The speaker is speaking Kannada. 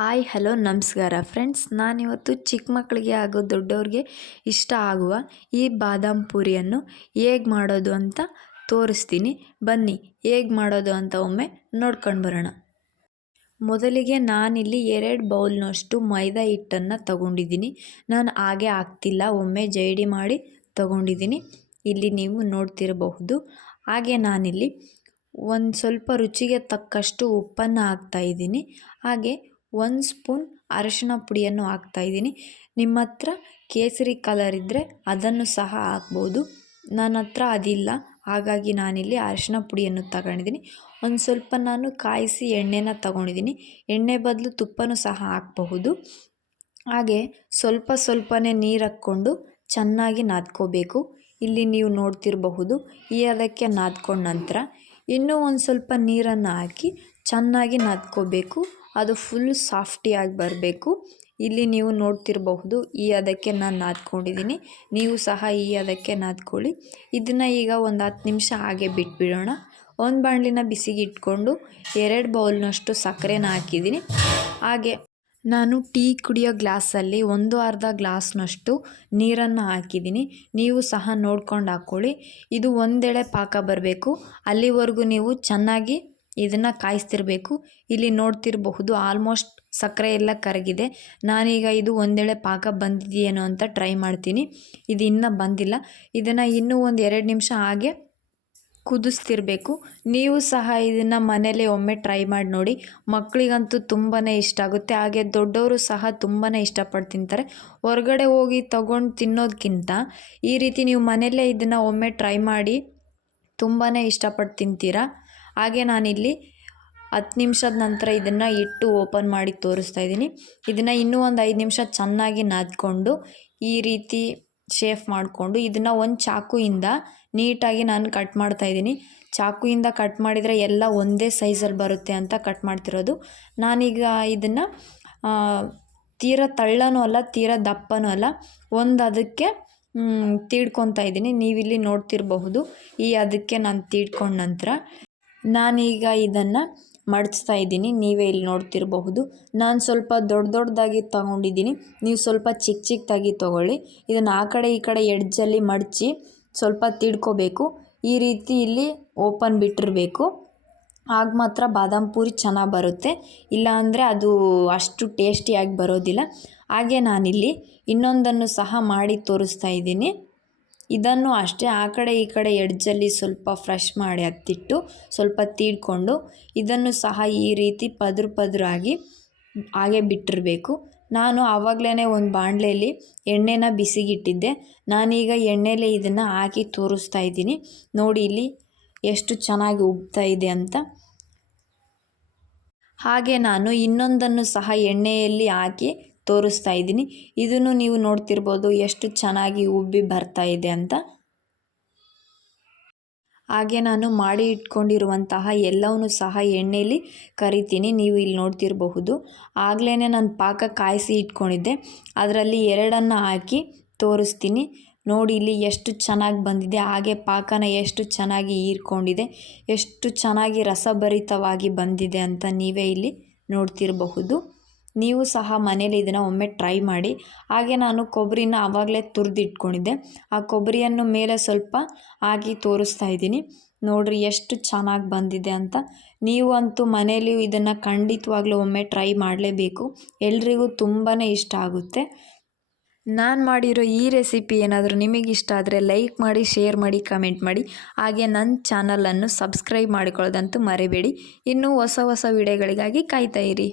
ಹಾಯ್, ಹಲೋ, ನಮಸ್ಕಾರ. ಫ್ರೆಂಡ್ಸ್, ನಾನಿವತ್ತು ಚಿಕ್ಕ ಮಕ್ಕಳಿಗೆ ಹಾಗೂ ದೊಡ್ಡವ್ರಿಗೆ ಇಷ್ಟ ಆಗುವ ಈ ಬಾದಾಮ್ ಪೂರಿಯನ್ನು ಹೇಗೆ ಮಾಡೋದು ಅಂತ ತೋರಿಸ್ತೀನಿ. ಬನ್ನಿ, ಹೇಗೆ ಮಾಡೋದು ಅಂತ ಒಮ್ಮೆ ನೋಡ್ಕೊಂಡು ಬರೋಣ. ಮೊದಲಿಗೆ ನಾನಿಲ್ಲಿ ಎರಡು ಬೌಲ್ನಷ್ಟು ಮೈದಾ ಹಿಟ್ಟನ್ನು ತಗೊಂಡಿದ್ದೀನಿ. ನಾನು ಹಾಗೆ ಹಾಕ್ತಿಲ್ಲ, ಒಮ್ಮೆ ಜೈಡಿ ಮಾಡಿ ತಗೊಂಡಿದ್ದೀನಿ. ಇಲ್ಲಿ ನೀವು ನೋಡ್ತಿರಬಹುದು. ಹಾಗೆ ನಾನಿಲ್ಲಿ ಒಂದು ಸ್ವಲ್ಪ ರುಚಿಗೆ ತಕ್ಕಷ್ಟು ಉಪ್ಪನ್ನು ಹಾಕ್ತಾಯಿದ್ದೀನಿ ಹಾಗೆ ಒಂದು ಸ್ಪೂನ್ ಅರಶಿನ ಪುಡಿಯನ್ನು ಹಾಕ್ತಾಯಿದ್ದೀನಿ ನಿಮ್ಮ ಹತ್ರ ಕೇಸರಿ ಕಲರ್ ಇದ್ದರೆ ಅದನ್ನು ಸಹ ಹಾಕ್ಬೋದು. ನನ್ನ ಹತ್ರ ಅದಿಲ್ಲ. ಹಾಗಾಗಿ ನಾನಿಲ್ಲಿ ಅರಶಿನ ಪುಡಿಯನ್ನು ತಗೊಂಡಿದ್ದೀನಿ. ಒಂದು ಸ್ವಲ್ಪ ನಾನು ಕಾಯಿಸಿ ಎಣ್ಣೆನ ತಗೊಂಡಿದ್ದೀನಿ. ಎಣ್ಣೆ ಬದಲು ತುಪ್ಪನೂ ಸಹ ಹಾಕಬಹುದು. ಹಾಗೆ ಸ್ವಲ್ಪ ಸ್ವಲ್ಪನೇ ನೀರು ಹಾಕ್ಕೊಂಡು ಚೆನ್ನಾಗಿ ನಾದ್ಕೋಬೇಕು. ಇಲ್ಲಿ ನೀವು ನೋಡ್ತಿರಬಹುದು. ಈ ಅದಕ್ಕೆ ನಾದ್ಕೊಂಡ ನಂತರ ಇನ್ನೂ ಒಂದು ಸ್ವಲ್ಪ ನೀರನ್ನು ಹಾಕಿ ಚೆನ್ನಾಗಿ ನಾದ್ಕೋಬೇಕು ಅದು ಫುಲ್ ಸಾಫ್ಟಿಯಾಗಿ ಬರಬೇಕು. ಇಲ್ಲಿ ನೀವು ನೋಡ್ತಿರಬಹುದು, ಈ ಅದಕ್ಕೆ ನಾನು ನಾದ್ಕೊಂಡಿದ್ದೀನಿ ನೀವು ಸಹ ಈ ಅದಕ್ಕೆ ನಾದ್ಕೊಳ್ಳಿ. ಇದನ್ನು ಈಗ ಒಂದು ಹತ್ತು ನಿಮಿಷ ಹಾಗೆ ಬಿಟ್ಬಿಡೋಣ. ಒಂದು ಬಾಣಲಿನ ಬಿಸಿಗೆ ಇಟ್ಕೊಂಡು ಎರಡು ಬೌಲ್ನಷ್ಟು ಸಕ್ಕರೆನ ಹಾಕಿದ್ದೀನಿ ಹಾಗೆ ನಾನು ಟೀ ಕುಡಿಯೋ ಗ್ಲಾಸಲ್ಲಿ ಒಂದು ಅರ್ಧ ಗ್ಲಾಸ್ನಷ್ಟು ನೀರನ್ನು ಹಾಕಿದ್ದೀನಿ ನೀವು ಸಹ ನೋಡ್ಕೊಂಡು ಹಾಕ್ಕೊಳ್ಳಿ. ಇದು ಒಂದೆಳೆ ಪಾಕ ಬರಬೇಕು. ಅಲ್ಲಿವರೆಗೂ ನೀವು ಚೆನ್ನಾಗಿ ಇದನ್ನು ಕಾಯಿಸ್ತಿರಬೇಕು. ಇಲ್ಲಿ ನೋಡ್ತಿರಬಹುದು ಆಲ್ಮೋಸ್ಟ್ ಸಕ್ಕರೆ ಎಲ್ಲ ಕರಗಿದೆ. ನಾನೀಗ ಇದು ಒಂದೆಳೆ ಪಾಕ ಬಂದಿದೆಯೇನೋ ಅಂತ ಟ್ರೈ ಮಾಡ್ತೀನಿ. ಇದು ಇನ್ನೂ ಬಂದಿಲ್ಲ. ಇದನ್ನು ಇನ್ನೂ ಒಂದು ಎರಡು ನಿಮಿಷ ಹಾಗೆ ಕುದಿಸ್ತಿರಬೇಕು. ನೀವು ಸಹ ಇದನ್ನು ಮನೆಯಲ್ಲೇ ಒಮ್ಮೆ ಟ್ರೈ ಮಾಡಿ ನೋಡಿ. ಮಕ್ಕಳಿಗಂತೂ ತುಂಬಾ ಇಷ್ಟ ಆಗುತ್ತೆ. ಹಾಗೆ ದೊಡ್ಡವರು ಸಹ ತುಂಬಾ ಇಷ್ಟಪಟ್ಟು ತಿಂತಾರೆ ಹೊರಗಡೆ ಹೋಗಿ ತಗೊಂಡು ತಿನ್ನೋದಕ್ಕಿಂತ ಈ ರೀತಿ ನೀವು ಮನೆಯಲ್ಲೇ ಇದನ್ನು ಒಮ್ಮೆ ಟ್ರೈ ಮಾಡಿ ತುಂಬಾ ಇಷ್ಟಪಟ್ಟು ತಿಂತೀರಾ ಹಾಗೆ ನಾನಿಲ್ಲಿ ಹತ್ತು ನಿಮಿಷದ ನಂತರ ಇದನ್ನು ಇಟ್ಟು ಓಪನ್ ಮಾಡಿ ತೋರಿಸ್ತಾ ಇದ್ದೀನಿ. ಇದನ್ನು ಇನ್ನೂ ಒಂದು ಐದು ನಿಮಿಷ ಚೆನ್ನಾಗಿ ನಾದ್ಕೊಂಡು ಈ ರೀತಿ ಶೇಫ್ ಮಾಡಿಕೊಂಡು ಇದನ್ನು ಒಂದು ಚಾಕುಯಿಂದ ನೀಟಾಗಿ ನಾನು ಕಟ್ ಮಾಡ್ತಾಯಿದ್ದೀನಿ ಚಾಕುಯಿಂದ ಕಟ್ ಮಾಡಿದರೆ ಎಲ್ಲ ಒಂದೇ ಸೈಜಲ್ಲಿ ಬರುತ್ತೆ ಅಂತ ಕಟ್ ಮಾಡ್ತಿರೋದು. ನಾನೀಗ ಇದನ್ನು ತೀರ ತಳ್ಳನೂ ಅಲ್ಲ, ತೀರ ದಪ್ಪನೂ ಅಲ್ಲ, ಒಂದು ಅದಕ್ಕೆ ತೀಡ್ಕೊತಾ ಇದ್ದೀನಿ. ನೀವಿಲ್ಲಿ ನೋಡ್ತಿರಬಹುದು ಈ ಅದಕ್ಕೆ ನಾನು ತೀಡ್ಕೊಂಡ ನಂತರ. ನಾನೀಗ ಇದನ್ನು ಮಡಚ್ತಾ ಇದ್ದೀನಿ. ನೀವೇ ಇಲ್ಲಿ ನೋಡ್ತಿರಬಹುದು. ನಾನು ಸ್ವಲ್ಪ ದೊಡ್ಡ ದೊಡ್ಡದಾಗಿ ತಗೊಂಡಿದ್ದೀನಿ. ನೀವು ಸ್ವಲ್ಪ ಚಿಕ್ಕ ಚಿಕ್ಕದಾಗಿ ತೊಗೊಳ್ಳಿ. ಇದನ್ನು ಆ ಕಡೆ ಈ ಕಡೆ ಎಡ್ಜಲ್ಲಿ ಮಡಚಿ ಸ್ವಲ್ಪ ತಿಡ್ಕೋಬೇಕು. ಈ ರೀತಿ ಇಲ್ಲಿ ಓಪನ್ ಬಿಟ್ಟಿರಬೇಕು. ಆಗ ಮಾತ್ರ ಬಾದಾಮ್ ಪೂರಿ ಚೆನ್ನಾಗಿ ಬರುತ್ತೆ. ಇಲ್ಲಾಂದರೆ ಅದು ಅಷ್ಟು ಟೇಸ್ಟಿಯಾಗಿ ಬರೋದಿಲ್ಲ. ಹಾಗೆ ನಾನಿಲ್ಲಿ ಇನ್ನೊಂದನ್ನು ಸಹ ಮಾಡಿ ತೋರಿಸ್ತಾ ಇದ್ದೀನಿ. ಇದನ್ನು ಅಷ್ಟೇ ಆ ಕಡೆ ಈ ಕಡೆ ಎಡ್ಜಲ್ಲಿ ಸ್ವಲ್ಪ ಫ್ರೆಶ್ ಮಾಡಿ ಹತ್ತಿಟ್ಟು ಸ್ವಲ್ಪ ತೀಡ್ಕೊಂಡು ಇದನ್ನು ಸಹ ಈ ರೀತಿ ಪದ್ರ ಪದರಾಗಿ ಹಾಗೆ ಬಿಟ್ಟಿರಬೇಕು. ನಾನು ಆವಾಗಲೇ ಒಂದು ಬಾಣಲೆಯಲ್ಲಿ ಎಣ್ಣೆನ ಬಿಸಿಗಿಟ್ಟಿದ್ದೆ. ನಾನೀಗ ಎಣ್ಣೆಲೇ ಇದನ್ನು ಹಾಕಿ ತೋರಿಸ್ತಾ ಇದ್ದೀನಿ. ನೋಡಿ ಇಲ್ಲಿ ಎಷ್ಟು ಚೆನ್ನಾಗಿ ಉಬ್ತಾ ಇದೆ ಅಂತ. ಹಾಗೆ ನಾನು ಇನ್ನೊಂದನ್ನು ಸಹ ಎಣ್ಣೆಯಲ್ಲಿ ಹಾಕಿ ತೋರಿಸ್ತಾ ಇದ್ದೀನಿ. ಇದನ್ನು ನೀವು ನೋಡ್ತಿರ್ಬೋದು ಎಷ್ಟು ಚೆನ್ನಾಗಿ ಉಬ್ಬಿ ಬರ್ತಾ ಇದೆ ಅಂತ. ಹಾಗೆ ನಾನು ಮಾಡಿ ಇಟ್ಕೊಂಡಿರುವಂತಹ ಎಲ್ಲವನ್ನೂ ಸಹ ಎಣ್ಣೆಯಲ್ಲಿ ಕರಿತೀನಿ. ನೀವು ಇಲ್ಲಿ ನೋಡ್ತಿರಬಹುದು. ಆಗಲೇ ನಾನು ಪಾಕ ಕಾಯಿಸಿ ಇಟ್ಕೊಂಡಿದ್ದೆ. ಅದರಲ್ಲಿ ಎರಡನ್ನು ಹಾಕಿ ತೋರಿಸ್ತೀನಿ. ನೋಡಿ ಇಲ್ಲಿ ಎಷ್ಟು ಚೆನ್ನಾಗಿ ಬಂದಿದೆ. ಹಾಗೆ ಪಾಕನ ಎಷ್ಟು ಚೆನ್ನಾಗಿ ಹೀರ್ಕೊಂಡಿದೆ. ಎಷ್ಟು ಚೆನ್ನಾಗಿ ರಸಭರಿತವಾಗಿ ಬಂದಿದೆ ಅಂತ ನೀವೇ ಇಲ್ಲಿ ನೋಡ್ತಿರಬಹುದು. ನೀವು ಸಹ ಮನೇಲಿ ಇದನ್ನು ಒಮ್ಮೆ ಟ್ರೈ ಮಾಡಿ. ಹಾಗೆ ನಾನು ಕೊಬ್ಬರಿನ ಆವಾಗಲೇ ತುರಿದಿಟ್ಕೊಂಡಿದ್ದೆ. ಆ ಕೊಬ್ಬರಿಯನ್ನು ಮೇಲೆ ಸ್ವಲ್ಪ ಹಾಕಿ ತೋರಿಸ್ತಾ ಇದ್ದೀನಿ. ನೋಡಿರಿ ಎಷ್ಟು ಚೆನ್ನಾಗಿ ಬಂದಿದೆ ಅಂತ. ನೀವು ಅಂತೂ ಮನೇಲಿ ಇದನ್ನು ಖಂಡಿತವಾಗ್ಲೂ ಒಮ್ಮೆ ಟ್ರೈ ಮಾಡಲೇಬೇಕು. ಎಲ್ರಿಗೂ ತುಂಬಾ ಇಷ್ಟ ಆಗುತ್ತೆ. ನಾನು ಮಾಡಿರೋ ಈ ರೆಸಿಪಿ ಏನಾದರೂ ನಿಮಗೆ ಇಷ್ಟ ಆದರೆ ಲೈಕ್ ಮಾಡಿ ಶೇರ್ ಮಾಡಿ ಕಮೆಂಟ್ ಮಾಡಿ. ಹಾಗೆ ನನ್ನ ಚಾನಲನ್ನು ಸಬ್ಸ್ಕ್ರೈಬ್ ಮಾಡಿಕೊಳ್ಳೋದಂತೂ ಮರಿಬೇಡಿ. ಇನ್ನೂ ಹೊಸ ಹೊಸ ವಿಡಿಯೋಗಳಿಗಾಗಿ ಕಾಯ್ತಾಯಿರಿ